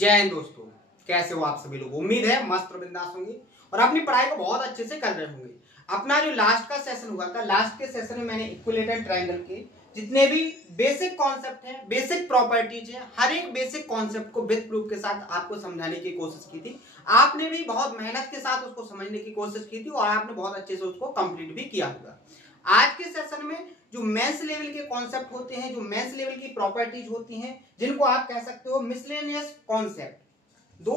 जय हिंद दोस्तों, कैसे हो आप सभी लोग। उम्मीद है मस्त और बिंदास होंगे और अपनी पढ़ाई को बहुत अच्छे से कर रहे होंगे। अपना जो लास्ट का सेशन हुआ था, लास्ट के सेशन में मैंने इक्विलेटरल ट्रायंगल के जितने भी बेसिक कॉन्सेप्ट हैं, बेसिक प्रॉपर्टीज हैं, हर एक बेसिक कॉन्सेप्ट को विद प्रूफ के साथ आपको समझाने की कोशिश की थी। आपने भी बहुत मेहनत के साथ उसको समझने की कोशिश की थी और आपने बहुत अच्छे से उसको कंप्लीट भी किया होगा। आज के सेशन में जो मेंस लेवल के कॉन्सेप्ट होते हैं, जो मेंस लेवल की प्रॉपर्टीज होती हैं, जिनको आप कह सकते हो मिसलेनियस कॉन्सेप्ट, दो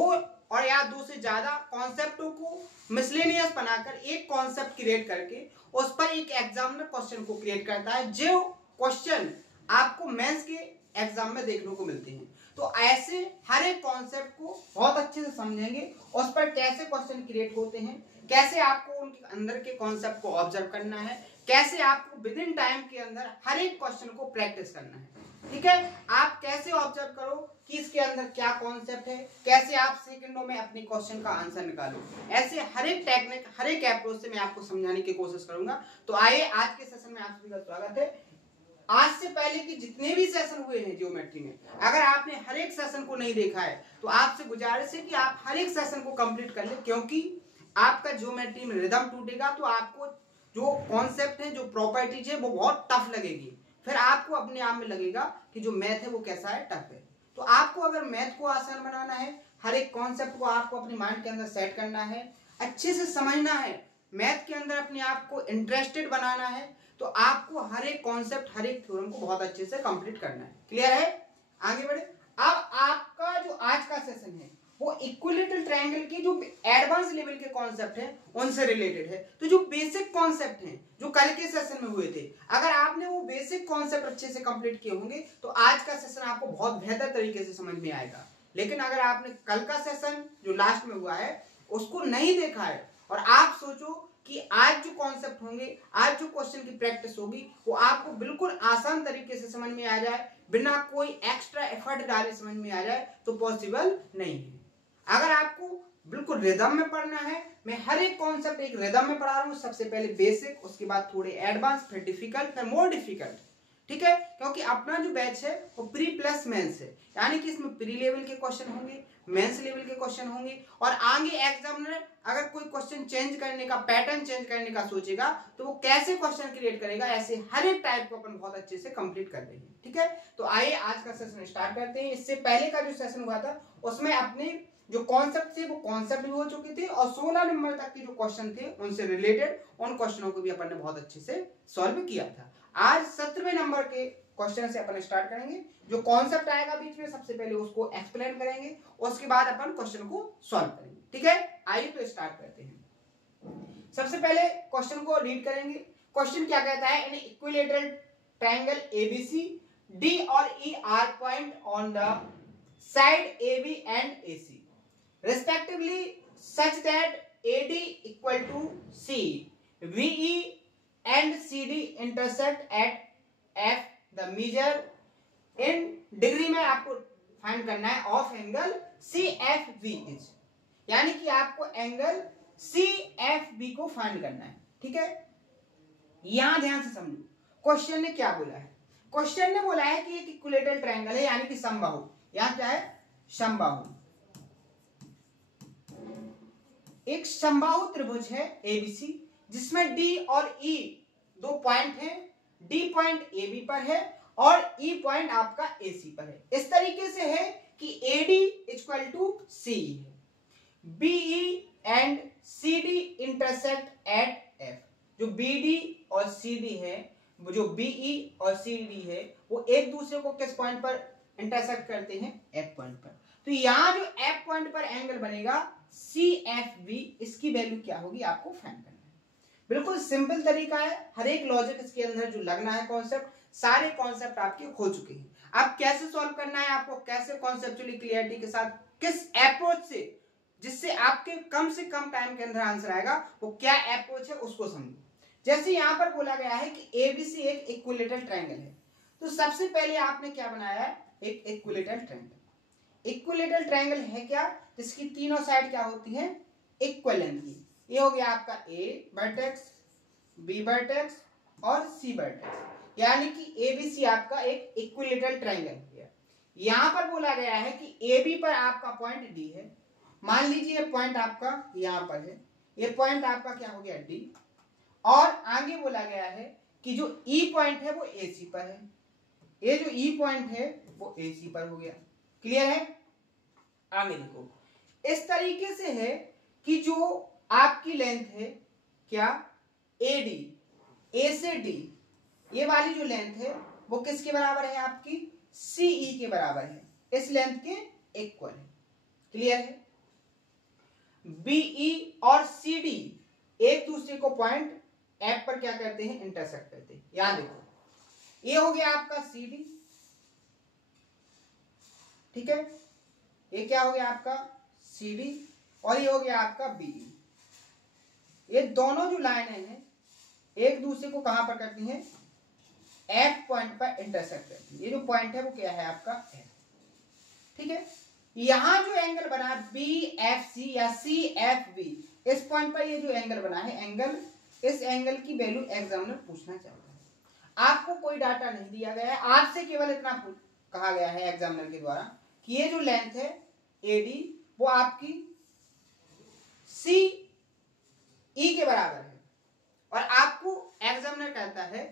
और या दो से ज्यादा कॉन्सेप्टों को मिसलेनियस बनाकर एक कॉन्सेप्ट क्रिएट करके उस पर एक एग्जामिनर क्वेश्चन को क्रिएट करता है, जो क्वेश्चन आपको मेंस के एग्जाम में देखने को मिलते हैं। तो ऐसे हर एक कॉन्सेप्ट को बहुत अच्छे से समझेंगे, उस पर कैसे क्वेश्चन क्रिएट होते हैं, कैसे आपको उनके अंदर के कॉन्सेप्ट को ऑब्जर्व करना है, कैसे आपको विद इन टाइम के अंदर हर एक क्वेश्चन को प्रैक्टिस करना है। ठीक है, आप कैसे ऑब्जर्व करो कि इसके अंदर क्या कॉन्सेप्ट है, कैसे आप सेकंडों में अपने क्वेश्चन का आंसर निकालो, ऐसे हर एक टेक्निक, हर एक अप्रोच से मैं आपको समझाने की कोशिश करूंगा। तो आइए, आज के सेशन में आप सभी का स्वागत है। आज से पहले की जितने भी सेशन हुए हैं ज्योमेट्री में, अगर आपने हर एक सेशन को नहीं देखा है तो आपसे गुजारिश है कि आप हर एक सेशन को कंप्लीट कर लें, क्योंकि आपका ज्योमेट्री में रिदम टूटेगा तो आपको जो कॉन्सेप्ट है, जो प्रॉपर्टीज है, वो बहुत टफ लगेगी। फिर आपको अपने आप में लगेगा कि जो मैथ है वो कैसा है, टफ है। तो आपको अगर मैथ को आसान बनाना है, हर एक कॉन्सेप्ट को आपको अपने माइंड के अंदर सेट करना है, अच्छे से समझना है, मैथ के अंदर अपने आप को इंटरेस्टेड बनाना है, तो आपको हर एक कॉन्सेप्ट, हर एक थ्योरम को बहुत अच्छे से कंप्लीट करना है। क्लियर है? आगे बढ़े। अब आपका जो आज का सेशन है वो इक्विलेटरल ट्रायंगल की जो एडवांस लेवल के कॉन्सेप्ट हैं उनसे रिलेटेड है। तो जो बेसिक कॉन्सेप्ट हैं जो कल के सेशन में हुए थे, अगर आपने वो बेसिक कॉन्सेप्ट अच्छे से कंप्लीट किए होंगे तो आज का सेशन आपको बहुत बेहतर तरीके से समझ में आएगा। लेकिन अगर आपने कल का सेशन जो लास्ट में हुआ है उसको नहीं देखा है और आप सोचो कि आज जो कॉन्सेप्ट होंगे, आज जो क्वेश्चन की प्रैक्टिस होगी, वो आपको बिल्कुल आसान तरीके से समझ में आ जाए, बिना कोई एक्स्ट्रा एफर्ट डाले समझ में आ जाए, तो पॉसिबल नहीं है। अगर आपको बिल्कुल रिदम में पढ़ना है, मैं हर एक कॉन्सेप्ट एक रिदम में पढ़ा रहा हूं, सबसे पहले बेसिक, उसके बाद थोड़े एडवांस, फिर डिफिकल्ट, फिर मोर डिफिकल्ट। ठीक है, क्योंकि अपना जो बैच है वो प्री प्लस मेंस है, यानी कि इसमें प्री लेवल के क्वेश्चन होंगे, मेंस लेवल के क्वेश्चन होंगे, और आगे एग्जामिनर अगर कोई क्वेश्चन चेंज करने का, पैटर्न चेंज करने का सोचेगा तो वो कैसे क्वेश्चन क्रिएट करेगा, ऐसे हर एक टाइप को अपन बहुत अच्छे से कंप्लीट कर देंगे। ठीक है, तो आइए आज का सेशन स्टार्ट करते हैं। इससे पहले का जो सेशन हुआ था उसमें अपने जो कॉन्सेप्ट थे वो कॉन्सेप्ट भी हो चुके थे और 16 नंबर तक के जो क्वेश्चन थे उनसे रिलेटेड उन क्वेश्चनों को भी अपन ने बहुत अच्छे से सॉल्व किया था। आज 17वें नंबर के क्वेश्चन से अपन स्टार्ट करेंगे। जो कॉन्सेप्ट आएगा बीच में, सबसे पहले उसको एक्सप्लेन करेंगे, उसके बाद अपन क्वेश्चन को सॉल्व करेंगे। ठीक है, आइए तो स्टार्ट करते हैं। सबसे पहले क्वेश्चन को रीड करेंगे। क्वेश्चन क्या कहता है, in equilateral triangle A B C D और E are point on the side AB and AC respectively such that AD equal to C, VE and CD intersect at F, the measure in degree में आपको find करना है of angle CFV is, यानी कि आपको angle CFV को find करना है। ठीक है, यहां ध्यान से समझो क्वेश्चन ने क्या बोला है। क्वेश्चन ने बोला है कि एक इक्विलेटरल ट्रायंगल है, यानी कि समबाहु। यहां क्या है, समबाहु। एक समबाहु त्रिभुज है ABC, जिसमें D और E दो पॉइंट हैं। D पॉइंट AB पर है और E पॉइंट आपका AC पर है। इस तरीके से है कि AD इक्वल टू C है, BE and CD intersect at F। जो BD और CD है, वो जो BE और CD है, वो एक दूसरे को किस पॉइंट पर इंटरसेक्ट करते हैं, F पॉइंट पर। तो यहां जो F पॉइंट पर एंगल बनेगा CFV, इसकी वैल्यू क्या होगी आपको फाइंड करना है। बिल्कुल सिंपल तरीका है, हर एक लॉजिक इसके अंदर जो लगना है कॉन्सेप्ट, सारे कॉन्सेप्ट आपके हो चुके हैं। अब कैसे सॉल्व करना है आपको, कैसे कॉन्सेप्चुअली क्लियरिटी के साथ, किस अप्रोच से, जिससे आपके कम से कम टाइम के अंदर आंसर आएगा, वो क्या अप्रोच है उसको समझो। जैसे यहां पर बोला गया है कि ABC एक इक्विलेटरल ट्रायंगल है, तो सबसे पहले आपने क्या बनाया है, एक इक्विलेटरल ट्रायंगल। इक्विलेटरल ट्रायंगल है क्या, जिसकी तीनों साइड क्या होती है, इक्वल लेंथ की। ये हो गया आपका A वर्टेक्स, B वर्टेक्स और C वर्टेक्स, यानी कि ABC आपका एक इक्विलेटरल ट्रायंगल हो गया। यहां पर बोला गया है कि ए बी पर आपका पॉइंट डी है, मान लीजिए ये पॉइंट आपका यहां पर है, ये पॉइंट आपका क्या हो गया डी, और आगे बोला गया है कि जो ई पॉइंट है वो ए सी पर है, ये जो ई पॉइंट है वो ए सी पर हो गया। क्लियर है? आगे देखो, इस तरीके से है कि जो आपकी लेंथ है क्या ए डी, ए से डी, ये वाली जो लेंथ है वो किसके बराबर है आपकी सीई के बराबर है, इस लेंथ के इक्वल है। क्लियर है? बीई और सीडी एक दूसरे को पॉइंट एफ पर क्या करते हैं, इंटरसेक्ट करते हैं। यहां देखो, ये हो गया आपका सीडी, ठीक है, ये क्या हो गया आपका सीडी, और ये हो गया आपका बीई। ये दोनों जो लाइनें हैं एक दूसरे को कहां पर करती हैं, एफ पॉइंट पर इंटरसेक्ट करती है। ये जो पॉइंट है वो क्या है आपका एफ, ठीक है। यहां जो एंगल बना बी एफ सी या सी एफ बी, इस पॉइंट पर ये जो एंगल बना है एंगल, इस एंगल की वैल्यू एग्जामिनर पूछना चाहता है। आपको कोई डाटा नहीं दिया गया है, आपसे केवल इतना कहा गया है एग्जामिनर के द्वारा कि ये जो लेंथ है एडी वो आपकी सी ई के बराबर है, और आपको एग्जामिनर कहता है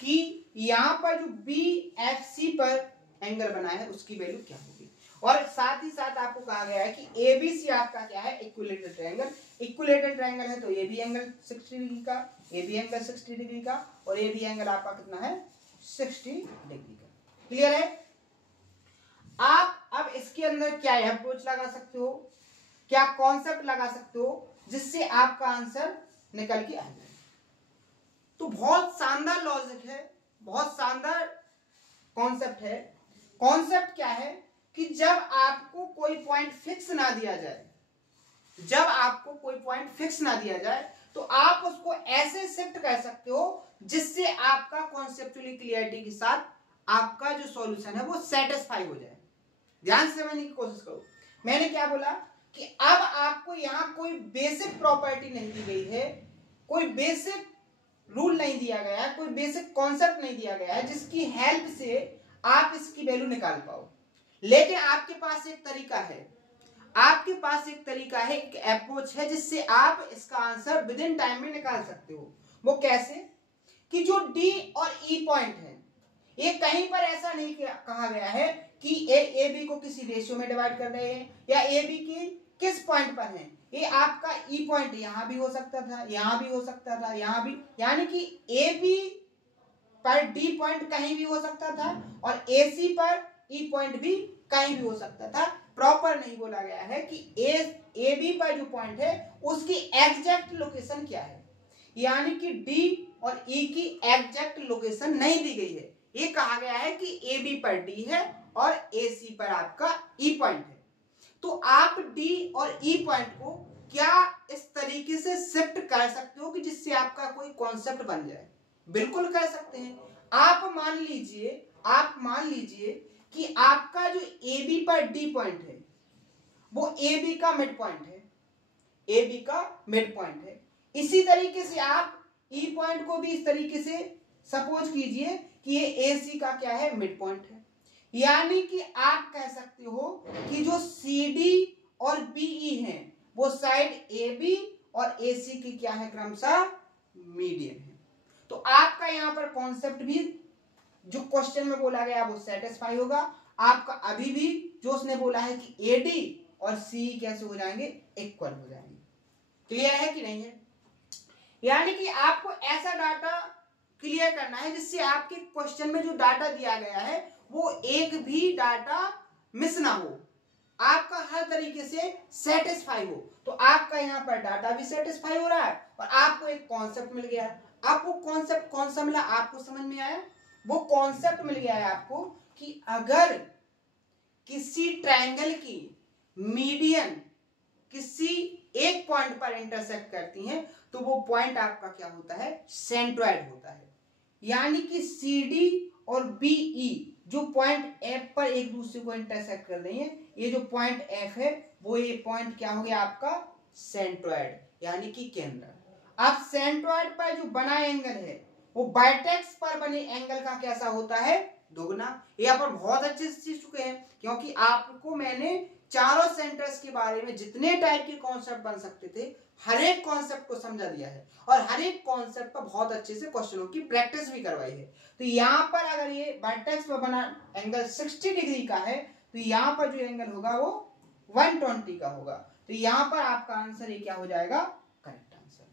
कि यहां पर जो बी एफ सी पर एंगल बना है उसकी वैल्यू क्या होगी, और साथ ही साथ आपको कहा गया है कि ए बी सी आपका क्या है इक्विलेटरल ट्रायंगल। इक्विलेटरल ट्रायंगल है तो ये भी एंगल 60 डिग्री का, ये भी एंगल 60 डिग्री का, और ये भी एंगल आपका कितना है 60 डिग्री का। क्लियर है? आप अब इसके अंदर क्या अप्रोच लगा सकते हो, क्या कॉन्सेप्ट लगा सकते हो जिससे आपका आंसर निकल के आ जाए। तो बहुत शानदार लॉजिक है, बहुत शानदार कॉन्सेप्ट है। कॉन्सेप्ट क्या है कि जब आपको कोई पॉइंट फिक्स ना दिया जाए, जब आपको कोई पॉइंट फिक्स ना दिया जाए तो आप उसको ऐसे शिफ्ट कर सकते हो जिससे आपका कॉन्सेप्चुअली क्लियरिटी के साथ आपका जो सॉल्यूशन है वो सेटिस्फाई हो जाए। ध्यान से समझने की कोशिश करो। मैंने क्या बोला कि अब आपको यहां कोई बेसिक प्रॉपर्टी नहीं दी गई है, कोई बेसिक रूल नहीं दिया गया है, कोई बेसिक कॉन्सेप्ट नहीं दिया गया है जिसकी हेल्प से आप इसकी वैल्यू निकाल पाओ। लेकिन आपके पास एक तरीका है, आपके पास एक तरीका है, एक अप्रोच है जिससे आप इसका आंसर विद इन टाइम में निकाल सकते हो। वो कैसे कि जो डी और ई पॉइंट है ये कहीं पर ऐसा नहीं कहा गया है कि ए बी को किसी रेशियो में डिवाइड कर रहे हैं या ए बी की किस पॉइंट पर है। ये आपका ई पॉइंट यहां भी हो सकता था, यहां भी हो सकता था, यहां भी, यानी कि ए बी पर डी पॉइंट कहीं भी हो सकता था और ए सी पर ई पॉइंट भी कहीं भी हो सकता था। प्रॉपर नहीं बोला गया है कि ए बी पर जो पॉइंट है उसकी एग्जैक्ट लोकेशन क्या है, यानी कि डी और ई की एग्जैक्ट लोकेशन नहीं दी गई है। ये कहा गया है कि ए बी पर डी है और ए सी पर आपका ई पॉइंट है। तो आप डी और ई पॉइंट को क्या इस तरीके से शिफ्ट कर सकते हो कि जिससे आपका कोई कॉन्सेप्ट बन जाए? बिल्कुल कर सकते हैं। आप मान लीजिए कि आपका जो ए बी पर डी पॉइंट है वो ए बी का मिड पॉइंट है, ए बी का मिड पॉइंट है। इसी तरीके से आप ई पॉइंट को भी इस तरीके से सपोज कीजिए कि ये ए सी का क्या है मिड पॉइंट है, यानी कि आप कह सकते हो कि जो सी डी और बीई है वो साइड ए बी और ए सी की क्या है क्रमशः मीडियन है। तो आपका यहां पर कॉन्सेप्ट भी जो क्वेश्चन में बोला गया वो सेटिस्फाई होगा। आपका अभी भी जो उसने बोला है कि ए डी और सी कैसे हो जाएंगे, इक्वल हो जाएंगे। क्लियर है कि नहीं है? यानी कि आपको ऐसा डाटा क्लियर करना है जिससे आपके क्वेश्चन में जो डाटा दिया गया है वो एक भी डाटा मिस ना हो, आपका हर तरीके से सेटिस्फाई हो। तो आपका यहाँ पर डाटा भी सेटिस्फाई हो रहा है और आपको एक कॉन्सेप्ट मिल गया है। आपको कॉन्सेप्ट कौन सा मिला, आपको समझ में आया? वो कॉन्सेप्ट मिल गया है आपको कि अगर किसी ट्रायंगल की मीडियन किसी एक पॉइंट पर इंटरसेक्ट करती हैं तो वो पॉइंट आपका क्या होता है, सेंट्रॉइड होता है। यानी कि सी डी और बीई जो पॉइंट एफ पर एक दूसरे को इंटरसेक्ट कर रही हैं, ये जो पॉइंट एफ है वो ये पॉइंट क्या हो गया आपका सेंट्रॉइड, यानी कि केंद्र। अब सेंट्रॉइड पर जो बना एंगल है वो बाइटेक्स पर बने एंगल का कैसा होता है, दोगुना। ये आप बहुत अच्छे से सीख चुके हैं, क्योंकि आपको मैंने चारों सेंटर्स के बारे में जितने टाइप के कॉन्सेप्ट बन सकते थे हर एक कॉन्सेप्ट को समझा दिया है और हर एक कॉन्सेप्ट पर बहुत अच्छे से क्वेश्चनों की प्रैक्टिस भी करवाई है। तो यहाँ पर अगर ये वर्टेक्स पर बना एंगल 60 डिग्री का है तो यहाँ पर जो एंगल होगा वो 120 का होगा। तो यहाँ पर आपका आंसर ये क्या हो जाएगा, करेक्ट आंसर।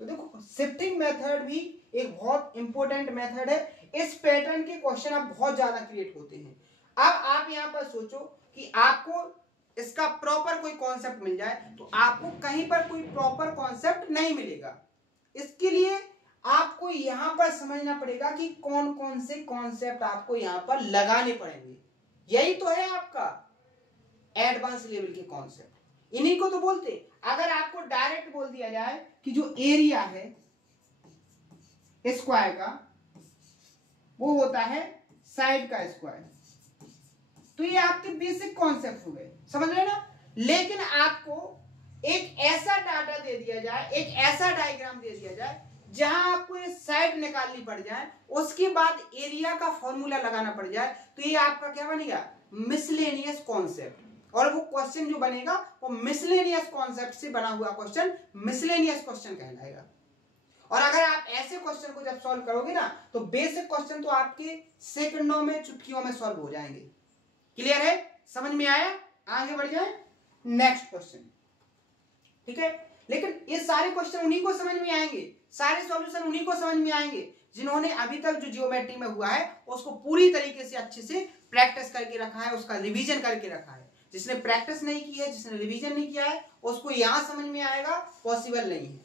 तो देखो शिफ्टिंग मेथड भी एक बहुत इंपॉर्टेंट मेथड है। इस पैटर्न के क्वेश्चन अब बहुत ज्यादा क्रिएट होते हैं। अब आप यहाँ पर सोचो कि आपको इसका प्रॉपर कोई कॉन्सेप्ट मिल जाए, तो आपको कहीं पर कोई प्रॉपर कॉन्सेप्ट नहीं मिलेगा। इसके लिए आपको यहां पर समझना पड़ेगा कि कौन कौन से कॉन्सेप्ट आपको यहां पर लगाने पड़ेंगे। यही तो है आपका एडवांस लेवल के कॉन्सेप्ट, इन्हीं को तो बोलते। अगर आपको डायरेक्ट बोल दिया जाए कि जो एरिया है स्क्वायर का वो होता है साइड का स्क्वायर, तो ये आपके बेसिक कॉन्सेप्ट हो गए, समझ रहे ना। लेकिन आपको एक ऐसा डाटा दे दिया जाए, एक ऐसा डायग्राम दे दिया जाए जहां आपको ये साइड निकालनी पड़ जाए, उसके बाद एरिया का फॉर्मूला लगाना पड़ जाए, तो ये आपका क्या बनेगा, मिसलेनियस कॉन्सेप्ट। और वो क्वेश्चन जो बनेगा वो मिसलेनियस कॉन्सेप्ट से बना हुआ क्वेश्चन मिसलेनियस क्वेश्चन कहलाएगा। और अगर आप ऐसे क्वेश्चन को जब सॉल्व करोगे ना, तो बेसिक क्वेश्चन तो आपके सेकंडों में, चुटकियों में सॉल्व हो जाएंगे। क्लियर है, समझ में आया, आगे बढ़ जाए नेक्स्ट क्वेश्चन। ठीक है, लेकिन ये सारे क्वेश्चन उन्हीं को समझ में आएंगे, सारे सॉल्यूशन उन्हीं को समझ में आएंगे जिन्होंने अभी तक जो ज्योमेट्री में हुआ है उसको पूरी तरीके से अच्छे से प्रैक्टिस करके रखा है, उसका रिवीजन करके रखा है। जिसने प्रैक्टिस नहीं की है, जिसने रिवीजन नहीं किया है, उसको यहां समझ में आएगा पॉसिबल नहीं है।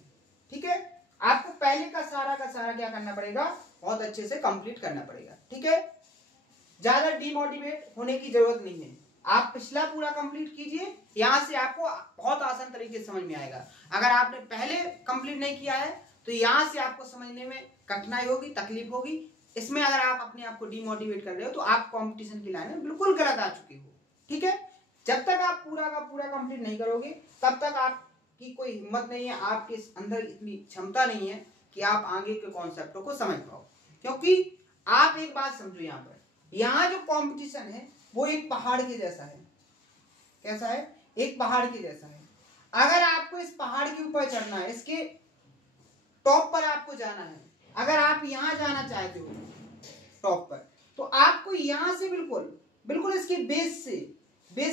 ठीक है, आपको पहले का सारा क्या करना पड़ेगा, बहुत अच्छे से कंप्लीट करना पड़ेगा। ठीक है, ज्यादा डिमोटिवेट होने की जरूरत नहीं है, आप पिछला पूरा कंप्लीट कीजिए, यहां से आपको बहुत आसान तरीके से समझ में आएगा। अगर आपने पहले कंप्लीट नहीं किया है तो यहां से आपको समझने में कठिनाई होगी, तकलीफ होगी। इसमें अगर आप अपने आप को डिमोटिवेट कर रहे हो तो आप कंपटीशन की लाइन में बिल्कुल गलत आ चुके हो। ठीक है, जब तक आप पूरा का पूरा कंप्लीट नहीं करोगे तब तक आपकी कोई हिम्मत नहीं है, आपके अंदर इतनी क्षमता नहीं है कि आप आगे के कॉन्सेप्टों को समझ पाओ। क्योंकि आप एक बात समझो, यहाँ पर यहाँ जो कंपटीशन है वो एक पहाड़ के जैसा है। कैसा है, एक पहाड़ के जैसा है। अगर आपको इस पहाड़ के ऊपर चढ़ना है, इसके टॉप पर आपको जाना है, अगर आप यहां जाना चाहते हो टॉप पर, तो आपको यहां से बिल्कुल इसके बेस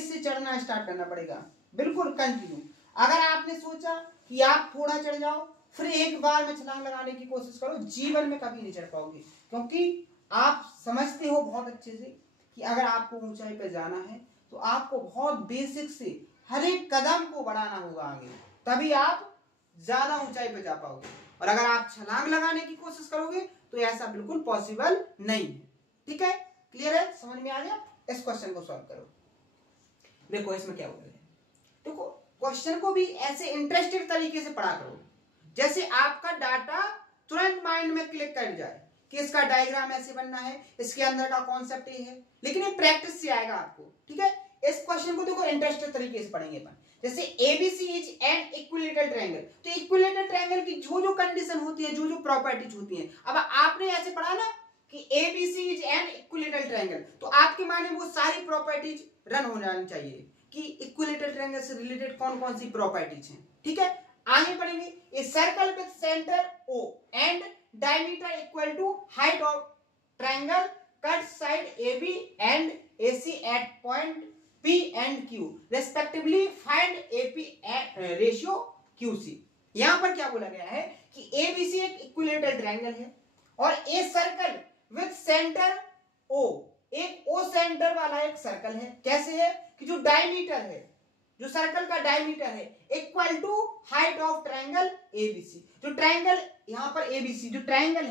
से चढ़ना स्टार्ट करना पड़ेगा, बिल्कुल कंटिन्यू। अगर आपने सोचा कि आप थोड़ा चढ़ जाओ फिर एक बार में छलांग लगाने की कोशिश करो, जीवन में कभी नहीं चढ़ पाओगे। क्योंकि आप समझते हो बहुत अच्छे से कि अगर आपको ऊंचाई पर जाना है तो आपको बहुत बेसिक से हर एक कदम को बढ़ाना होगा आगे, तभी आप ज्यादा ऊंचाई पर जा पाओगे। और अगर आप छलांग लगाने की कोशिश करोगे तो ऐसा बिल्कुल पॉसिबल नहीं है। ठीक है, क्लियर है, समझ में आ गया। इस क्वेश्चन को सॉल्व करो। देखो इसमें क्या बोल रहे हैं, देखो क्वेश्चन को भी ऐसे इंटरेस्टेड तरीके से पढ़ा करो जैसे आपका डाटा तुरंत माइंड में क्लिक कर जाए कि इसका डायग्राम ऐसे बनना है, इसके अंदर का कॉन्सेप्ट ये है। लेकिन ये प्रैक्टिस से आएगा आपको। ठीक है, इस क्वेश्चन को देखो इंटरेस्टेड तरीके से पढ़ेंगे अपन। जैसे ABC is an equilateral triangle, तो इक्विलेटरल ट्रायंगल की जो कंडीशन होती है, जो प्रॉपर्टीज होती है, अब आपने ऐसे पढ़ा ना कि ABC is an equilateral triangle, तो आपके माने वो सारी प्रॉपर्टीज रन हो जानी चाहिए कि इक्विलेटरल ट्रायंगल से रिलेटेड कौन कौन सी प्रॉपर्टीज हैं। ठीक है, आगे पढ़ेंगे। A circle with centre O and diameter equal to height of triangle cut side AB and AC at point P and Q respectively, find AP ratio QC। यहां पर क्या बोला गया है कि ABC एक इक्विलेटरल ट्रायंगल है और a circle with centre O, एक O सेंटर वाला एक सर्कल है। कैसे है कि जो डायमीटर है, जो सर्कल का डायमीटर है equal to height of triangle ABC। जो ट्रायंगल यहां पर ABC, जो ट्रायंगल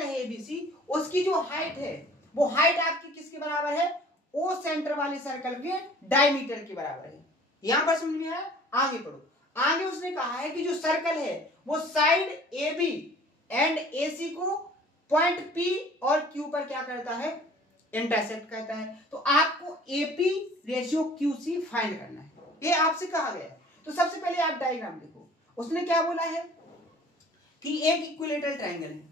है ABC, उसकी जो हाइट है वो हाइट आपकी किसके बराबर है, O सेंटर वाले सर्कल के डायमीटर के बराबर है। यहां पर समझ में आया, आगे पढ़ो। आगे उसने कहा है कि जो सर्कल है वो साइड AB एंड AC को पॉइंट P और Q पर क्या करता है, इंटरसेक्ट करता है। तो आपको AP रेशियो QC फाइंड करना है, ये आपसे कहा गया है। तो सबसे पहले आप डायग्राम देखो, उसने क्या बोला है कि एक इक्विलेटरल ट्रायंगल है।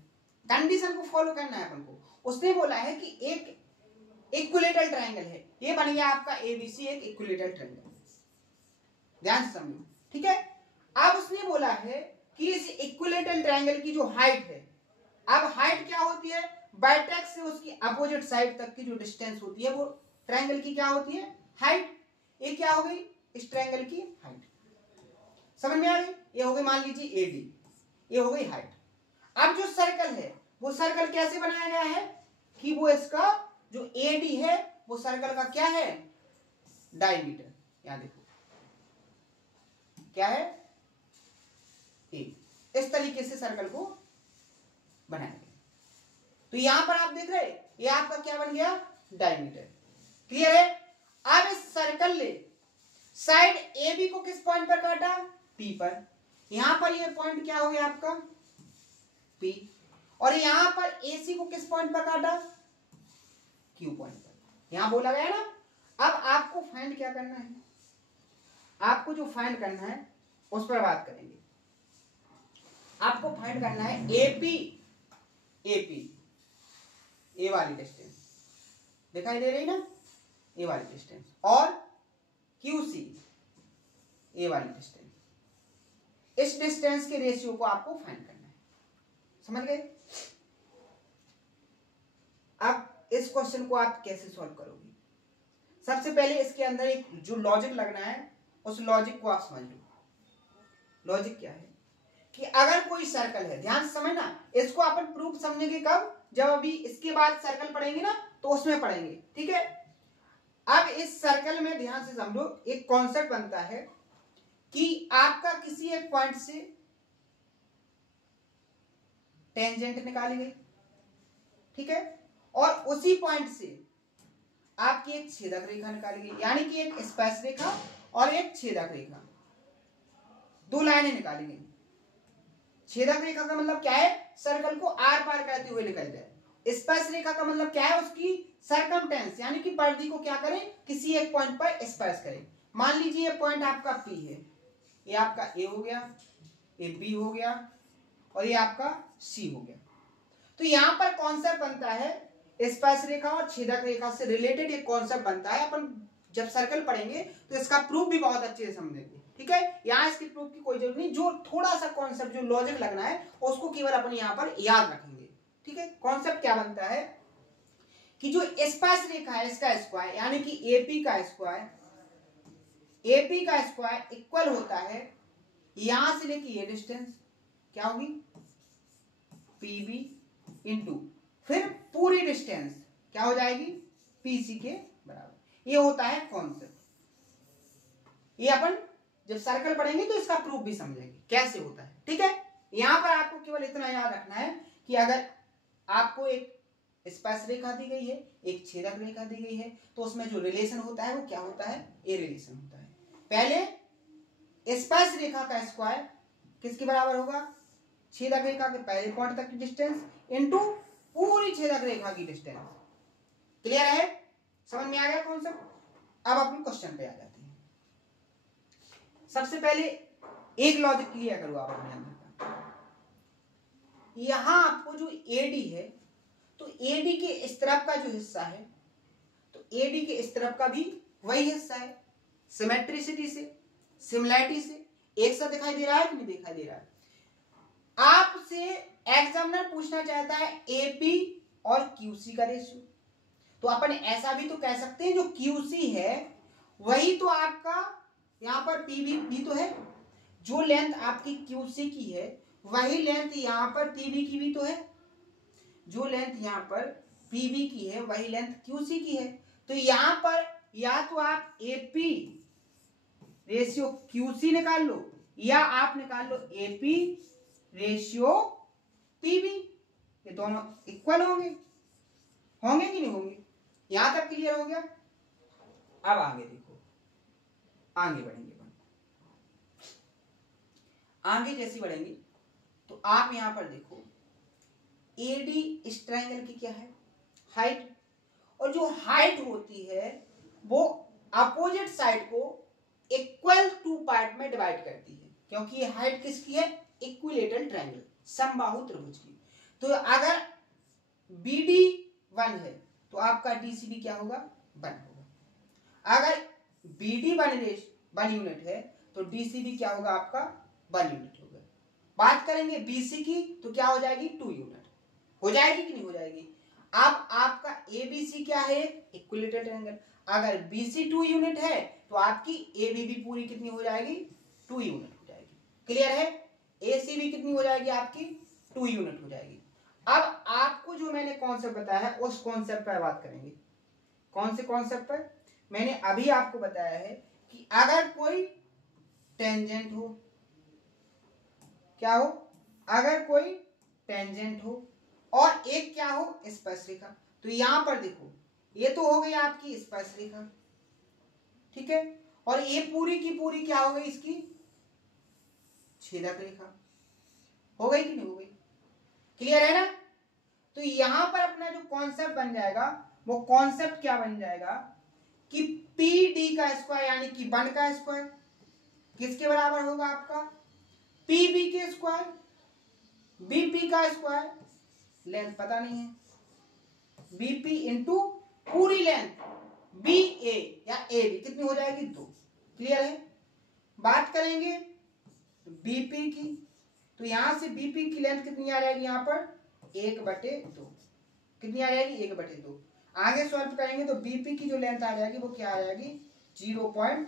कंडीशन को फॉलो करना है अपन को। उसने बोला है कि एक इक्विलेटरल ट्रायंगल है, ये बन गया आपका एबीसी एक इक्विलेटरल ट्रायंगल, ध्यान से समझो, ठीक है। अब उसने बोला है कि इस इक्विलेटरल ट्रायंगल की जो हाइट है, अब हाइट क्या होती है, वर्टेक्स से उसकी अपोजिट साइड तक की जो डिस्टेंस होती है वो ट्रायंगल की क्या होती है, हाइट। ये क्या हो गई, इस ट्रायंगल की हाइट, समझ में आ गई। ये हो गई मान लीजिए एडी, ये हो गई हाइट। अब जो सर्कल है वो सर्कल कैसे बनाया गया है कि वो इसका जो एडी है वो सर्कल का क्या है, डायमीटर, यहां देखो क्या है, ए। इस तरीके से सर्कल को बनाया गया। तो यहां पर आप देख रहे ये आपका क्या बन गया, डायमीटर, क्लियर है। अब इस सर्कल ने साइड ए बी को किस पॉइंट पर काटा, पी पर। यहां पर ये पॉइंट क्या हो गया आपका, पी, और यहां पर एसी को किस पॉइंट पर काटा, क्यू पॉइंट पर। यहां बोला गया ना। अब आपको फाइंड क्या करना है, आपको जो फाइंड करना है उस पर बात करेंगे। आपको फाइंड करना है एपी, एपी ए वाली डिस्टेंस दिखाई दे रही ना, ए वाली डिस्टेंस, और क्यूसी ए वाली डिस्टेंस। इस डिस्टेंस के रेशियो को आपको फाइंड करना है, समझ गए। अब इस क्वेश्चन को आप कैसे सॉल्व करोगे, सबसे पहले इसके अंदर एक जो लॉजिक लगना है उस लॉजिक को आप समझ लो। लॉजिक क्या है कि अगर कोई सर्कल है, ध्यान से समझना, इसको अपन प्रूफ समझेंगे कब, जब अभी इसके बाद सर्कल पढ़ेंगे ना तो उसमें पढ़ेंगे, ठीक है। अब इस सर्कल में ध्यान से समझो, एक कॉन्सेप्ट बनता है कि आपका किसी एक पॉइंट से टेंजेंट निकाली गई, ठीक है, और उसी पॉइंट से आपकी एक छेदक रेखा निकाली गई, यानी कि एक स्पर्श रेखा और एक छेदक रेखा, दो लाइनें निकाली गई। छेदक रेखा का मतलब क्या है, सर्कल को आर पार करते हुए निकल जाए। स्पर्श रेखा का मतलब क्या है, उसकी सरकमटेंस यानी कि परिधि को क्या करें, किसी एक पॉइंट पर स्पर्श करें। मान लीजिए ये पॉइंट आपका पी है, ये आपका ए हो गया, ये बी हो गया, और ये आपका सी हो गया। तो यहां पर कॉन्सेप्ट बनता है, स्पर्श रेखा और छेदक रेखा से रिलेटेड एक कॉन्सेप्ट बनता है। अपन जब सर्कल पढ़ेंगे तो इसका प्रूफ भी बहुत अच्छे से समझेंगे, ठीक है। यहाँ इसकी प्रूफ की कोई जरूरत नहीं, जो थोड़ा सा कॉन्सेप्ट जो लॉजिक लगना है उसको केवल अपन यहाँ पर याद रखेंगे, ठीक है। कॉन्सेप्ट क्या बनता है कि जो स्पर्श रेखा है इसका स्क्वायर यानी कि एपी का स्क्वायर, एपी का स्क्वायर इक्वल होता है यहां से लेके ये डिस्टेंस क्या होगी, पीबी इंटू फिर पूरी डिस्टेंस क्या हो जाएगी, पीसी के बराबर। ये होता है कॉन्सेप्ट। ये अपन जब सर्कल पढ़ेंगे तो इसका प्रूफ भी समझेंगे कैसे होता है, ठीक है। यहां पर आपको केवल इतना याद रखना है कि अगर आपको एक स्पर्श रेखा दी गई है, एक छेदक रेखा दी गई है, तो उसमें जो रिलेशन होता है वो क्या होता है, ए रिलेशन होता है। पहले स्पर्श रेखा का स्क्वायर किसके बराबर होगा, छेदक रेखा के पहले पॉइंट तक की डिस्टेंस इंटू पूरी छेदक रेखा की डिस्टेंस। क्लियर है, समझ में आ गया कॉन्सेप्ट। अब अपन क्वेश्चन पे आ जाते हैं। सबसे पहले एक लॉजिक क्लियर करो आप अपने अंदर का। यहां आपको जो एडी है, तो एडी के इस तरफ का जो हिस्सा है, तो एडी के इस तरफ का भी वही हिस्सा है, सिमेट्रिसिटी से, सिमिलैरिटी से एक सा दिखाई दे रहा है कि नहीं दिखाई दे रहा है। आपसे एग्जामिनर पूछना चाहता है एपी और क्यूसी का रेशियो, तो अपन ऐसा भी तो कह सकते हैं जो क्यूसी है वही तो आपका यहां पर पीबी भी तो है, जो लेंथ आपकी क्यूसी की है वही लेंथ यहां पर पीबी की भी तो है, जो लेंथ यहां पर पीबी की है वही लेंथ क्यूसी की है। तो यहां पर या तो आप एपी रेशियो क्यूसी निकाल लो या आप निकाल लो एपी रेशियो पीबी, ये दोनों इक्वल होंगे, होंगे कि नहीं होंगे। यहां तक क्लियर हो गया। अब आगे देखो, आगे बढ़ेंगे, आगे जैसे बढ़ेंगे तो आप यहां पर देखो एडी इस ट्रायंगल की क्या है, हाइट, और जो हाइट होती है वो अपोजिट साइड को इक्वल टू पार्ट में डिवाइड करती है, क्योंकि ये हाइट किसकी है, इक्विलेटरल ट्रायंगल, समबाहु त्रिभुज की। तो अगर BD 1 है तो आपका DCB क्या होगा, 1 होगा। अगर BD 1 यूनिट है तो DCB क्या होगा आपका, 1 यूनिट होगा। बात करेंगे BC की तो क्या हो जाएगी, 2 यूनिट हो जाएगी कि नहीं हो जाएगी। अब आपका ABC क्या है, इक्विलेटरल ट्रायंगल। अगर BC 2 यूनिट है तो आपकी ABB पूरी कितनी हो जाएगी, 2 यूनिट हो जाएगी। क्लियर है। ACB कितनी हो जाएगी आपकी, 2 यूनिट हो जाएगी। अब आपको जो मैंने कॉन्सेप्ट बताया है उस कॉन्सेप्ट पर बात करेंगे। कौन से कॉन्सेप्ट पर, मैंने अभी आपको बताया है कि अगर कोई टेंजेंट हो, क्या हो, अगर कोई टेंजेंट हो और एक क्या हो, स्पर्शरेखा। तो यहां पर देखो ये तो हो गई आपकी स्पर्शरेखा, ठीक है, और ये पूरी की पूरी क्या हो गई, इसकी छेदक रेखा। हो गई कि नहीं हो गई, क्लियर है ना। तो यहां पर अपना जो कॉन्सेप्ट बन जाएगा वो कॉन्सेप्ट क्या बन जाएगा कि PD का स्क्वायर यानी कि 1 का स्क्वायर किसके बराबर होगा आपका, PB के स्क्वायर, BP का स्क्वायर, लेंथ पता नहीं है, BP इंटू पूरी लेंथ BA या AB कितनी हो जाएगी, 2। क्लियर है। बात करेंगे BP की, तो यहां से BP की लेंथ कितनी आ जाएगी, यहां पर 1/2 कितनी आ जाएगी, 1/2। आगे सॉल्व करेंगे तो BP की जो लेंथ आ जाएगी वो क्या आ जाएगी, 0.5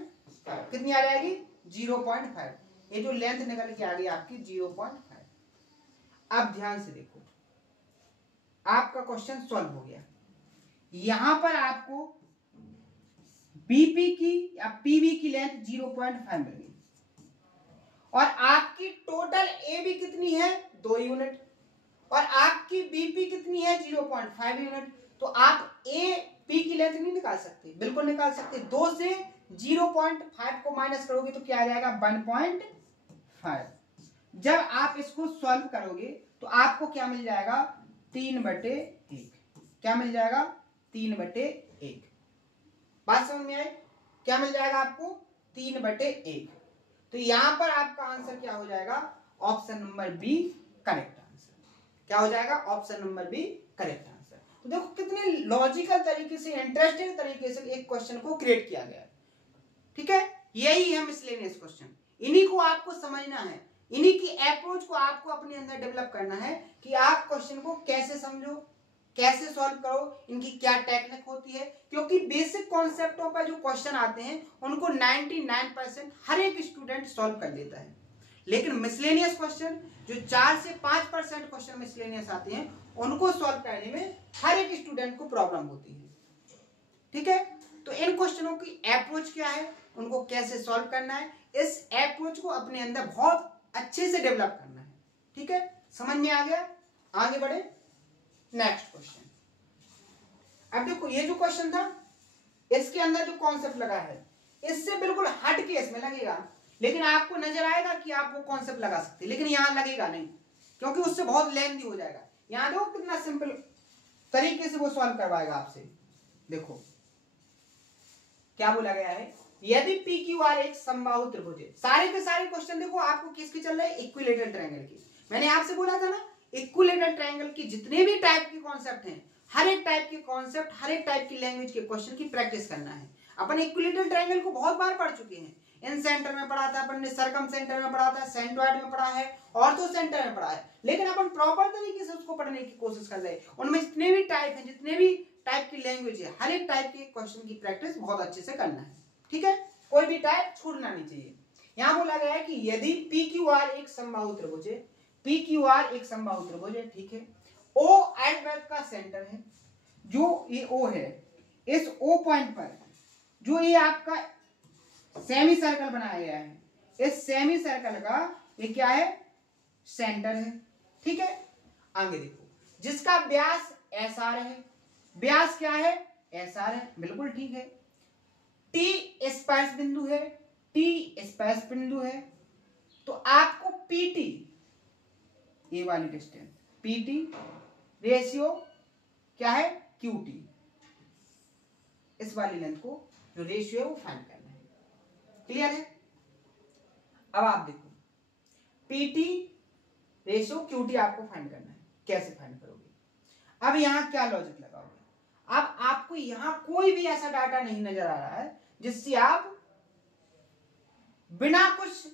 कितनी आ जाएगी, 0.5। ये जो लेंथ निकल के आ गई आपकी 0.5। अब ध्यान से देखो, आपका क्वेश्चन सॉल्व हो गया। यहां पर आपको BP की या PB की लेंथ 0.5 मिल गई और आपकी टोटल AB कितनी है, 2 यूनिट, और आपकी BP कितनी है, 0.5 यूनिट। तो आप AP की लेंथ नहीं निकाल सकते, बिल्कुल निकाल सकते। 2 से 0.5 को माइनस करोगे तो क्या आ जाएगा, 1.5। जब आप इसको सॉल्व करोगे तो आपको क्या मिल जाएगा, 3/1। क्या मिल जाएगा, 3/1। बात समझ में आई, क्या मिल जाएगा आपको, 3/1। तो यहां पर आपका आंसर क्या हो जाएगा, option number B correct answer. क्या हो जाएगा, option number B correct answer. तो देखो कितने लॉजिकल तरीके से, इंटरेस्टिंग तरीके से एक क्वेश्चन को क्रिएट किया गया है। ठीक है, यही है मिसलेनियस क्वेश्चन। इन्हीं को आपको समझना है, इन्हीं की अप्रोच को आपको अपने अंदर डेवलप करना है कि आप क्वेश्चन को कैसे समझो, कैसे सॉल्व करो, इनकी क्या टेक्निक होती है। क्योंकि बेसिक कॉन्सेप्टों पर जो क्वेश्चन आते हैं उनको 99% हर एक स्टूडेंट सॉल्व कर लेता है, लेकिन मिसलेनियस क्वेश्चन जो 4 से 5% क्वेश्चन मिसलेनियस आते हैं उनको सॉल्व करने में हर एक स्टूडेंट को प्रॉब्लम होती है। ठीक है, तो इन क्वेश्चनों की अप्रोच क्या है, उनको कैसे सॉल्व करना है, इस अप्रोच को अपने अंदर बहुत अच्छे से डेवलप करना है। ठीक है, समझ में आ गया। आगे बढ़े नेक्स्ट क्वेश्चन। अब देखो ये जो क्वेश्चन था इसके अंदर जो कॉन्सेप्ट लगा है इससे बिल्कुल हट के इसमें लगेगा, लेकिन आपको नजर आएगा कि आप वो कॉन्सेप्ट लगा सकते, लेकिन यहां लगेगा नहीं क्योंकि उससे बहुत लेंथी हो जाएगा। यहां देखो कितना सिंपल तरीके से वो सॉल्व करवाएगा आपसे। देखो क्या बोला गया है, यदि PQR एक समबाहु त्रिभुज है। सारे के सारे क्वेश्चन देखो आपको किसके चल रहे हैं, इक्विलेटरल ट्रायंगल की। मैंने आपसे बोला था ना, इक्विलेटरल ट्रायंगल की जितने भी टाइप के कॉन्सेप्ट हैं, हर एक टाइप के कॉन्सेप्ट, हर एक टाइप की लैंग्वेज के क्वेश्चन की प्रैक्टिस करना है। अपन इक्विलेटरल ट्रायंगल को बहुत बार पढ़ चुके हैं। इन सेंटर में पढ़ा था अपन ने, सर्कम सेंटर में पढ़ा था, सेंट्रॉइड में पढ़ा है, ऑर्थो सेंटर में पढ़ा है, लेकिन अपन प्रॉपर तरीके से उसको पढ़ने की कोशिश कर रहे हैं। उनमें जितने भी टाइप है, जितने भी टाइप की लैंग्वेज है, हर एक टाइप के क्वेश्चन की प्रैक्टिस बहुत अच्छे से करना है। ठीक है, कोई भी टाइप छूटना नहीं चाहिए। यहां बोला गया है कि यदि PQR एक समबाहु त्रिभुज है, PQR एक समबाहु त्रिभुज है, ठीक है, O एट बैक का सेंटर है, जो ये O है, इस O पॉइंट पर जो ये आपका सेमी सर्कल बनाया गया है, इस सेमी सर्कल का ये क्या है, सेंटर है। ठीक है, आगे देखो जिसका व्यास SR है, व्यास क्या है, SR है, बिल्कुल ठीक है। T स्पर्श बिंदु है, T स्पर्श बिंदु है, तो आपको PT ये वाली डिस्टेंस PT रेशियो क्या है, QT, इस वाली लेंथ को जो रेशियो है वो फाइंड करना है। क्लियर है। अब आप देखो PT रेशियो QT आपको फाइंड करना है। कैसे फाइंड करोगे? अब यहाँ क्या लॉजिक लगाओगे? अब आपको यहाँ कोई भी ऐसा डाटा नहीं नजर आ रहा है जिससे आप बिना कुछ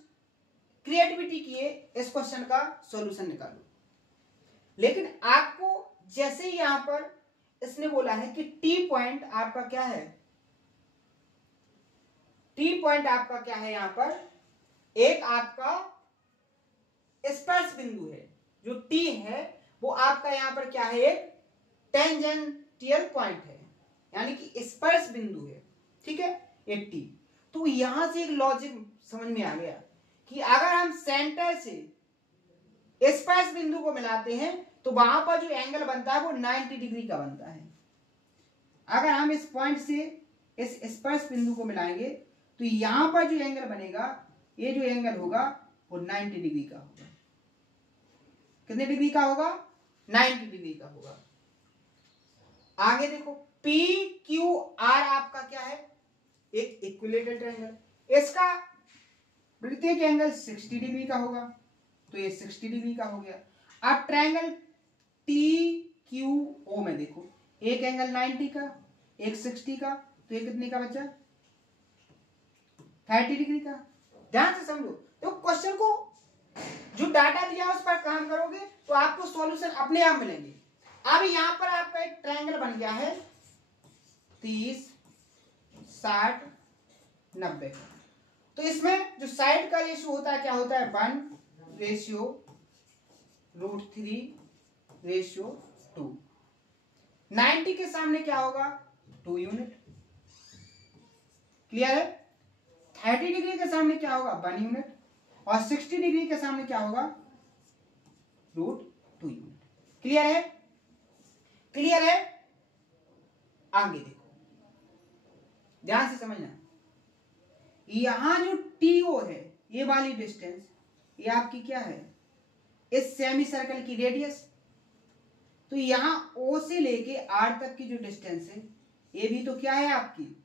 क्रिएटिविटी किए इस क्वेश्चन का सॉल्यूशन निकालो। लेकिन आपको जैसे ही यहां पर इसने बोला है कि टी पॉइंट आपका क्या है, टी पॉइंट आपका क्या है, यहां पर एक आपका स्पर्श बिंदु है। जो टी है वो आपका यहां पर क्या है, एक टेंजेंटियल पॉइंट है, यानी कि स्पर्श बिंदु है। ठीक है, ये टी। तो यहां से एक लॉजिक समझ में आ गया कि अगर हम सेंटर से स्पर्श बिंदु को मिलाते हैं तो वहां पर जो एंगल बनता है वो 90 डिग्री का बनता है। अगर हम इस पॉइंट से इस स्पर्श बिंदु को मिलाएंगे तो यहां पर जो एंगल बनेगा, ये जो एंगल होगा वो 90 डिग्री का होगा। कितने डिग्री का होगा? 90 डिग्री का होगा। आगे देखो, पी क्यू आर आपका क्या है, एक इक्विलेटरल ट्रायंगल। इसका प्रत्येक एंगल 60 डिग्री का होगा, तो ये 60 डिग्री का हो गया। अब ट्रायंगल टी क्यू ओ में देखो, एक एंगल 90 का, एक 60 का, तो ये कितने का बचा? 30 डिग्री का। ध्यान से समझो, तो क्वेश्चन को जो डाटा दिया उस पर काम करोगे तो आपको सॉल्यूशन अपने आप मिलेंगे। अब यहां पर आपका एक ट्रायंगल बन गया है 30 60 90। तो इसमें जो साइड का रेशियो होता है क्या होता है? 1/√3/2। 90 के सामने क्या होगा? 2 यूनिट। क्लियर है? 30 डिग्री के सामने क्या होगा? 1 यूनिट। और 60 डिग्री के सामने क्या होगा? √2 यूनिट। क्लियर है? क्लियर है? आगे देखो, ध्यान से समझना। यहां जो टीओ है, ये वाली डिस्टेंस, ये आपकी क्या है? इस सेमी सर्कल की रेडियस। तो यहां ओ से लेके आर तक की जो डिस्टेंस है, ये भी तो क्या है आपकी?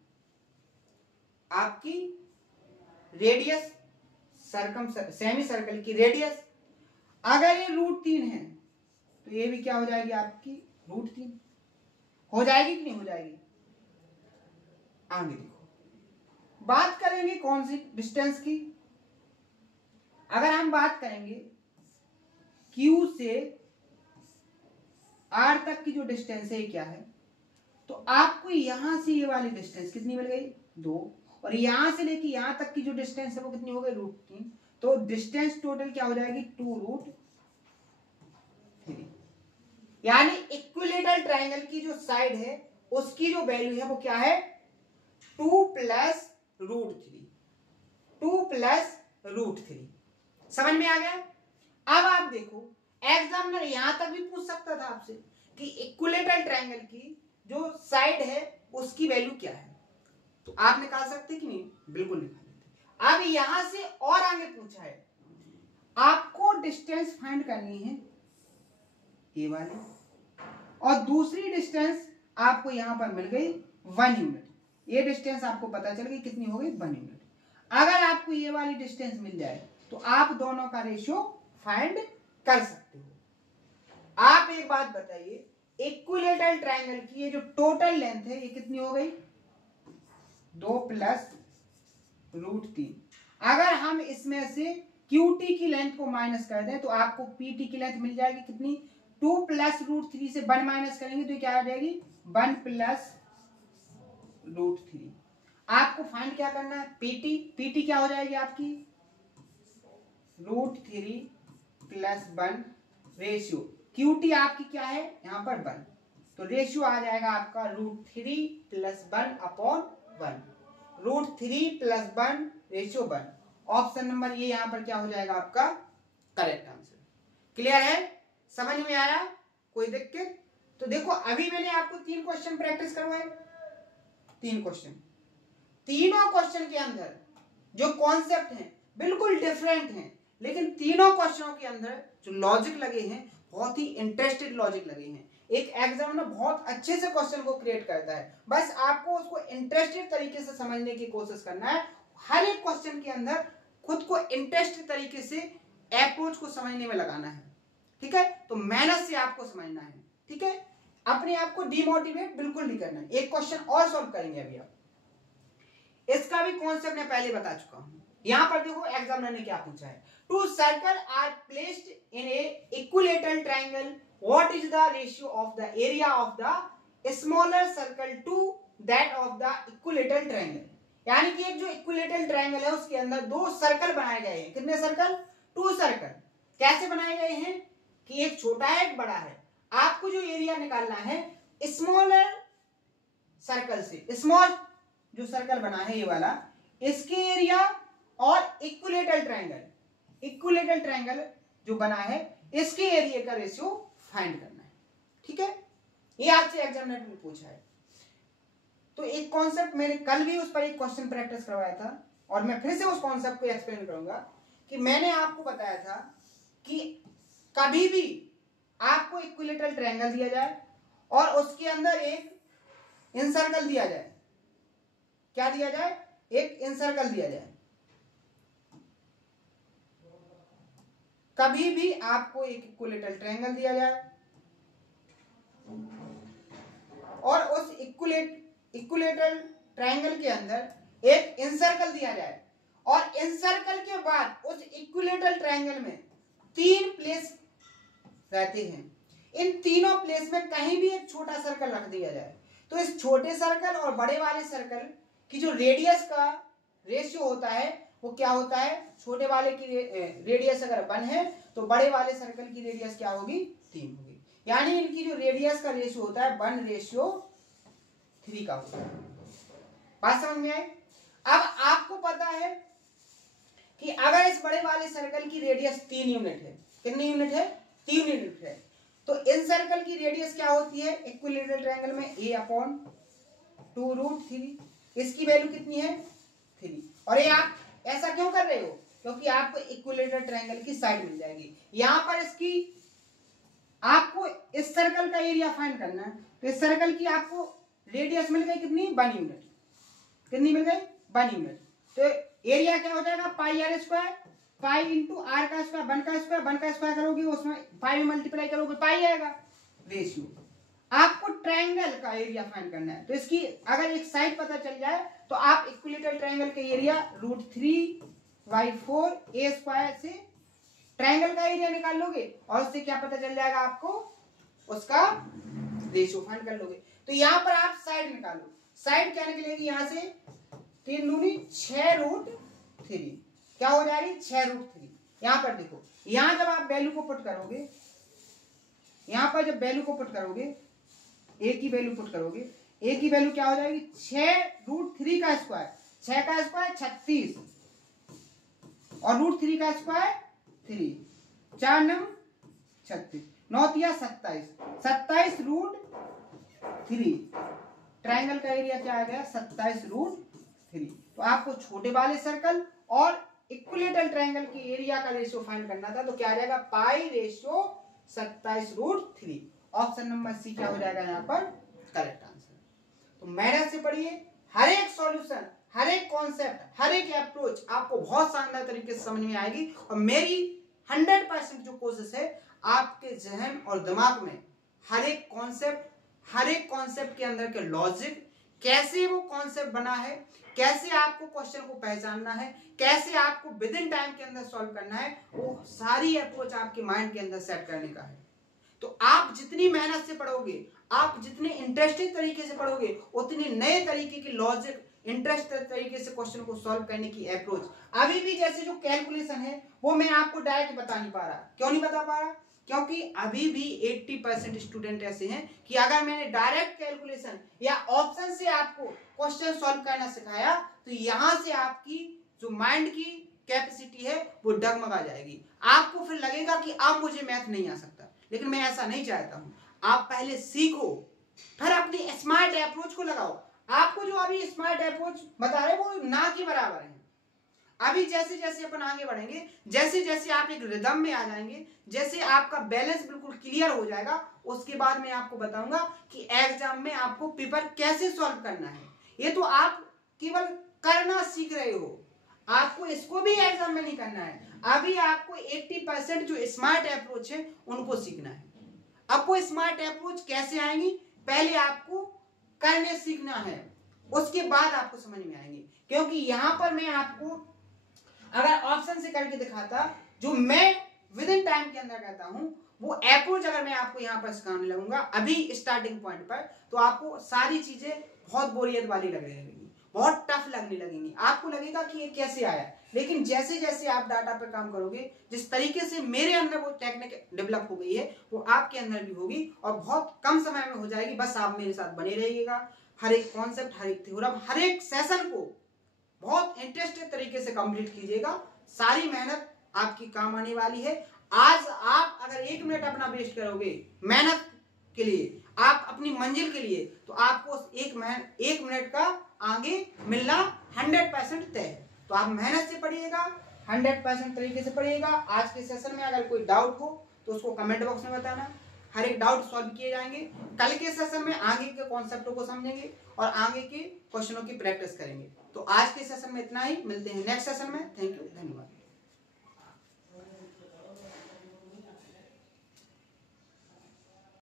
आपकी रेडियस, सेमी सर्कल की रेडियस। अगर ये √3 है तो ये भी क्या हो जाएगी आपकी? √3 हो जाएगी कि नहीं हो जाएगी? आगे देखो, बात करेंगे कौन सी डिस्टेंस की? अगर हम बात करेंगे Q से R तक की जो डिस्टेंस है क्या है, तो आपको यहां से ये वाली डिस्टेंस कितनी मिल गई? 2। और यहां से लेके यहां तक की जो डिस्टेंस है वो कितनी हो गई? √3। तो डिस्टेंस टोटल क्या हो जाएगी? 2√3। यानी इक्विलेटरल ट्रायंगल की जो साइड है उसकी जो वैल्यू है वो क्या है? 2 + √3। 2 + √3। समझ में आ गया? अब आप देखो, एग्जामिनर यहां तक भी पूछ सकता था आपसे कि इक्विलेटरल ट्रायंगल की जो साइड है उसकी वैल्यू क्या है, तो आप निकाल सकते कि नहीं? बिल्कुल निकाल लेते। अब यहां से और आगे पूछा है, आपको डिस्टेंस फाइंड करनी है ये वाली, और दूसरी डिस्टेंस आपको यहां पर मिल गई 1 यूनिट। ये डिस्टेंस आपको पता चल गई कितनी हो गई? 1 यूनिट। अगर आपको ये वाली डिस्टेंस मिल जाए तो आप दोनों का रेशियो फाइंड कर सकते हो। आप एक बात बताइए, इक्विलेटरल ट्रायंगल की ये जो टोटल लेंथ है ये कितनी हो गई? 2 + √3। अगर हम इसमें से QT की लेंथ को माइनस कर दें तो आपको PT की लेंथ मिल जाएगी कितनी? 2 + √3 से 1 माइनस करेंगे तो क्या आ जाएगी? 1 + √3। आपको फाइंड क्या करना है? PT क्या हो जाएगी आपकी? √3 + 1 रेशियो। QT आपकी क्या है यहां पर? 1। तो रेशियो आ जाएगा आपका √3 + 1/1। √3 + 1 रेशियो 1। ऑप्शन नंबर ये यहां पर क्या हो जाएगा आपका? Correct answer. क्लियर है? समझ में आया? कोई दिक्कत? तो देखो, अभी मैंने आपको 3 क्वेश्चन प्रैक्टिस करवाए। 3 क्वेश्चन, तीनों क्वेश्चन के अंदर जो कॉन्सेप्ट हैं बिल्कुल डिफरेंट हैं, लेकिन तीनों क्वेश्चनों के अंदर जो लॉजिक लगे हैं बहुत ही इंटरेस्टेड लॉजिक लगे हैं। एक एग्जामिनर बहुत अच्छे से क्वेश्चन को क्रिएट करता है, बस आपको उसको इंटरेस्टेड तरीके से समझने की कोशिश करना है। हर एक क्वेश्चन के अंदर खुद को इंटरेस्टेड तरीके से अप्रोच को समझने में लगाना है। ठीक है? तो मेहनत से आपको समझना है, ठीक है। अपने आप को डिमोटिवेट बिल्कुल नहीं करना है। एक क्वेश्चन और सॉल्व करेंगे अभी आप, इसका भी कॉन्सेप्ट मैं पहले बता चुका हूं। यहां पर देखो एग्जामिनर ने क्या पूछा है, two circle are placed in a equilateral triangle, what is the ratio of the area of the smaller circle to that of the equilateral triangle. यानी कि एक जो इक्विलेटरल ट्रायंगल है उसके अंदर दो सर्कल बनाए गए हैं। कितने सर्कल? 2 सर्कल। कैसे बनाए गए हैं कि एक छोटा है एक बड़ा है। आपको जो एरिया निकालना है स्मॉलर सर्कल से, स्मॉल जो सर्कल बना है ये वाला, इसके एरिया और इक्विलेटरल ट्रायंगल जो बना है इसके एरिया का रेशियो फाइंड करना है, ठीक है। ये आपसे एग्जामिनर ने पूछा है। तो एक कॉन्सेप्ट मैंने कल भी उस पर एक क्वेश्चन प्रैक्टिस करवाया था और मैं फिर से उस कॉन्सेप्ट को एक्सप्लेन करूंगा कि मैंने आपको बताया था कि कभी भी आपको इक्विलेटरल ट्रायंगल दिया जाए और उसके अंदर एक इनसर्कल दिया जाए। क्या दिया जाए? एक इनसर्कल दिया जाए। कभी भी आपको एक इक्विलेटरल ट्रायंगल दिया जाए और उस इक्विलेटरल ट्रायंगल के अंदर एक इनसर्कल दिया जाए और इनसर्कल के बाद उस इक्विलेटरल ट्रायंगल में 3 प्लेस रहते हैं। इन तीनों प्लेस में कहीं भी एक छोटा सर्कल रख दिया जाए तो इस छोटे सर्कल और बड़े वाले सर्कल की जो रेडियस का रेशियो होता है वो क्या होता है? छोटे वाले की रेडियस अगर 1 है तो बड़े वाले सर्कल की रेडियस क्या होगी? 3 होगी। यानी इनकी जो रेडियस का रेशियो होता है 1:3 का होता है। बात समझ में आई? अब आपको पता है कि अगर इस बड़े वाले सर्कल की रेडियस 3 यूनिट है, कितनी यूनिट है? 3 यूनिट है, तो इन सर्कल की रेडियस क्या होती है इक्विलेटरल ट्रायंगल में? a/2√3। इसकी वैल्यू कितनी है? 3। और ये आप ऐसा क्यों कर रहे हो? क्योंकि आपको इक्विलेटरल ट्रायंगल की साइड मिल जाएगी। यहां पर इसकी आपको इस सर्कल का एरिया फाइंड करना है तो इस सर्कल की आपको रेडियस मिल गई कितनी? 1 यूनिट। कितनी मिल गई? 1 यूनिट। तो एरिया क्या हो जाएगा? πr², पाई इंटू आर का स्क्वायर, 1 का स्क्वायर करोगे उसमें पाई में मल्टीप्लाई करोगे पाई आएगा रेशियो। आपको ट्रायंगल का एरिया फाइंड करना है तो इसकी अगर एक साइड पता चल जाए तो आप इक्विलेटरल ट्रायंगल का एरिया √3/4 a² से ट्रायंगल का एरिया निकाल लोगे और उससे क्या पता चल जाएगा आपको? उसका रेशियो फाइंड कर लोगे। तो यहां पर आप साइड निकालो। साइड क्या निकलेगी? यहां से 3 दूनी 6√3 क्या हो जाएगी? 6√3। यहां पर देखो, यहां जब आप वैल्यू को पुट करोगे, यहां पर जब वैल्यू को पुट करोगे, ए की वैल्यू पुट करोगे, ए की वैल्यू क्या हो जाएगी? 6√3 का स्क्वायर, 6 का स्क्वायर 36 और √3 का स्क्वायर 3, 4 9 36, 9 तिया 27, 27√3। ट्रायंगल का एरिया क्या आ गया? 27√3। तो आपको छोटे वाले सर्कल और इक्विलेटरल ट्रायंगल के एरिया का रेशियो फाइंड करना था तो क्या आ जाएगा? π/27√3। ऑप्शन नंबर सी क्या हो जाएगा यहाँ पर? Correct answer. तो मेहनत से पढ़िए, हर एक सॉल्यूशन, हर एक कॉन्सेप्ट, हर एक अप्रोच आपको बहुत शानदार तरीके से समझ में आएगी और मेरी 100% जो कोशिश है आपके जहन और दिमाग में हर एक कॉन्सेप्ट के अंदर के लॉजिक, कैसे वो कॉन्सेप्ट बना है, कैसे आपको क्वेश्चन को पहचानना है, कैसे आपको विद इन टाइम के अंदर सॉल्व करना है, वो सारी अप्रोच आपके माइंड के अंदर सेट करने का है। तो आप जितनी मेहनत से पढ़ोगे, आप जितने इंटरेस्टिंग तरीके से पढ़ोगे, उतनी नए तरीके की लॉजिक, इंटरेस्टिंग तरीके से क्वेश्चन को सॉल्व करने की अप्रोच। अभी भी जैसे जो कैलकुलेशन है वो मैं आपको डायरेक्ट बता नहीं पा रहा। क्यों नहीं बता पा रहा? क्योंकि अभी भी 80% स्टूडेंट ऐसे हैं कि अगर मैंने डायरेक्ट कैलकुलेशन या ऑप्शन से आपको क्वेश्चन सॉल्व करना सिखाया तो यहां से आपकी जो माइंड की कैपेसिटी है वो डगमगा जाएगी। आपको फिर लगेगा कि अब मुझे मैथ नहीं आ सकता, लेकिन मैं ऐसा नहीं चाहता हूं। आप पहले सीखो, फिर अपनी स्मार्ट अप्रोच को लगाओ। आपको जो अभी स्मार्ट अप्रोच बता रहे वो ना के बराबर है। अभी जैसे जैसे अपन आगे बढ़ेंगे, जैसे जैसे आप एक रिदम में आ जाएंगे, जैसे आपका बैलेंस बिल्कुल क्लियर हो जाएगा, उसके बाद मैं आपको बताऊंगा कि एग्जाम में आपको पेपर कैसे सॉल्व करना है। ये तो आप केवल करना सीख रहे हो, आपको इसको भी एग्जाम में नहीं करना है। अभी आपको 80% जो स्मार्ट अप्रोच है उनको सीखना है। अब वो स्मार्ट अप्रोच कैसे आएंगी, पहले आपको करने सीखना है, उसके बाद आपको समझ में आएंगे। क्योंकि यहां पर मैं आपको अगर ऑप्शन से करके दिखाता, जो मैं विद इन टाइम के अंदर कहता हूं, वो अप्रोच अगर मैं आपको यहां पर सिखाने लगूंगा अभी स्टार्टिंग पॉइंट पर, तो आपको सारी चीजें बहुत बोरियत वाली लगने लगेंगी, बहुत टफ लगने लगेंगी, आपको लगेगा कि ये कैसे आया। लेकिन जैसे जैसे आप डाटा पर काम करोगे, जिस तरीके से मेरे अंदर वो टेक्निक डेवलप हो गई है, वो आपके अंदर भी होगी और बहुत कम समय में हो जाएगी। बस आप मेरे साथ बने रहिएगा। हर एक कॉन्सेप्ट, हर एक थ्योरम, हर एक सेशन को बहुत इंटरेस्टेड तरीके से कंप्लीट कीजिएगा। सारी मेहनत आपकी काम आने वाली है। आज आप अगर 1 मिनट अपना वेस्ट करोगे मेहनत के लिए, आप अपनी मंजिल के लिए, तो आपको 1 मिनट का आगे मिलना 100% तय है। तो आप मेहनत से पढ़िएगा, 100% तरीके से पढ़िएगा। आज के सेशन में अगर कोई डाउट हो तो उसको कमेंट बॉक्स में बताना, हर एक डाउट सॉल्व किए जाएंगे। कल के सेशन में आगे के कॉन्सेप्टों को समझेंगे और आगे के क्वेश्चनों की प्रैक्टिस करेंगे। तो आज के सेशन में इतना ही, मिलते हैं नेक्स्ट सेशन में। थैंक यू, धन्यवाद।